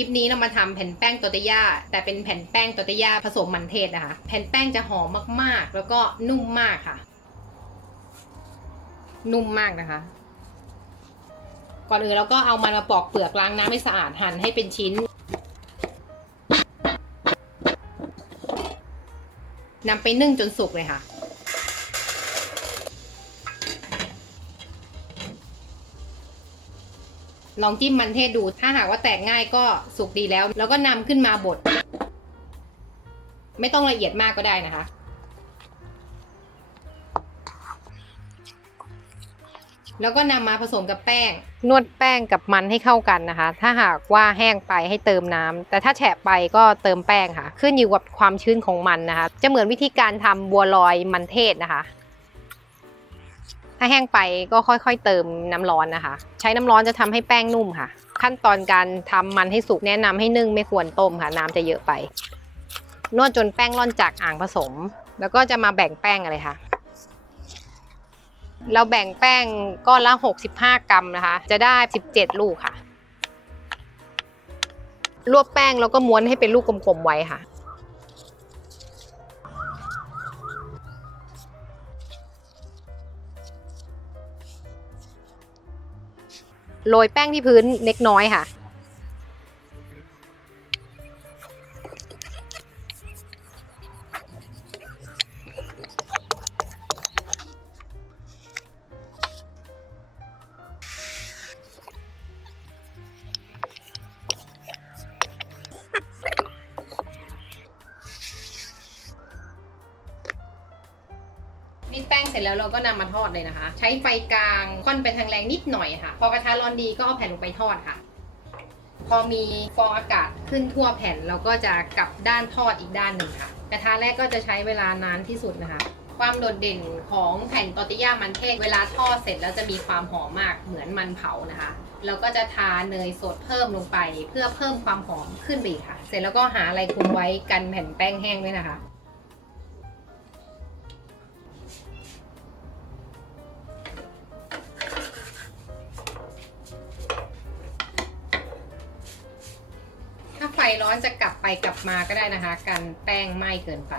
ลิปนี้เรามาทำแผ่นแป้งตอร์ติยาแต่เป็นแผ่นแป้งตอร์ติยาผสมมันเทศนะคะ แผ่นแป้งจะหอมมากๆ แล้วก็นุ่มมากค่ะ นุ่มมากนะคะ ก่อนอื่นเราก็เอามันมาปอกเปลือกล้างน้ำให้สะอาดหั่นให้เป็นชิ้นนำไปนึ่งจนสุกเลยค่ะ ลองจิ้มมันเทศดู ถ้าหากว่าแตกง่ายก็สุกดีแล้ว แล้วก็นำขึ้นมาบด ไม่ต้องละเอียดมากก็ได้นะคะ แล้วก็นำมาผสมกับแป้ง นวดแป้งกับมันให้เข้ากันนะคะ ถ้าหากว่าแห้งไปให้เติมน้ำแต่ถ้าแฉะไปก็เติมแป้งค่ะ ขึ้นอยู่กับความชื้นของมันนะคะ จะเหมือนวิธีการทำบัวลอยมันเทศนะคะ ถ้าแห้งไปก็ค่อยๆ เติมน้ำร้อนนะคะ ใช้น้ำร้อนจะทำให้แป้งนุ่มค่ะ ขั้นตอนการทำมันให้สุกแนะนำให้นึ่งไม่ควรต้มค่ะ น้ำจะเยอะไป นวดจนแป้งร่อนจากอ่างผสม แล้วก็จะมาแบ่งแป้งอะไรค่ะ เราแบ่งแป้งก้อนละ 65 กรัมนะคะ จะได้ 17 ลูกค่ะรวบแป้งแล้วก็ม้วนให้เป็นลูกกลมๆไว้ค่ะ โรยแป้งที่พื้นเล็กน้อยค่ะ นี่แป้งเสร็จแล้วเราก็นำมาทอดเลยนะคะ ใช้ไฟกลางค่อนไปทางแรงนิดหน่อยค่ะ พอกระทะร้อนดีก็เอาแผ่นลงไปทอดค่ะ พอมีฟองอากาศขึ้นทั่วแผ่นเราก็จะกลับด้านทอดอีกด้านหนึ่งค่ะ กระทะแรกก็จะใช้เวลานานที่สุดนะคะ ความโดดเด่นของแผ่นตอร์ติยามันเทศเวลาทอดเสร็จแล้วจะมีความหอมมากเหมือนมันเผานะคะเราก็จะทาเนยสดเพิ่มลงไป เพื่อเพิ่มความหอมขึ้นไปค่ะ เสร็จแล้วก็หาอะไรคลุมไว้กันแผ่นแป้งแห้งด้วยนะคะ ร้อนจะกลับไปกลับมาก็ได้นะคะ กันแป้งไหม้เกินไป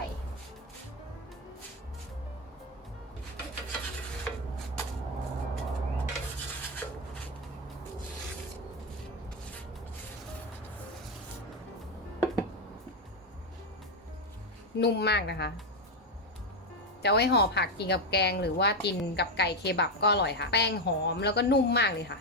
นุ่มมากนะคะจะไว้ห่อผักกินกับแกง หรือว่ากินกับไก่เคบับก็อร่อยค่ะ แป้งหอมแล้วก็นุ่มมากเลยค่ะ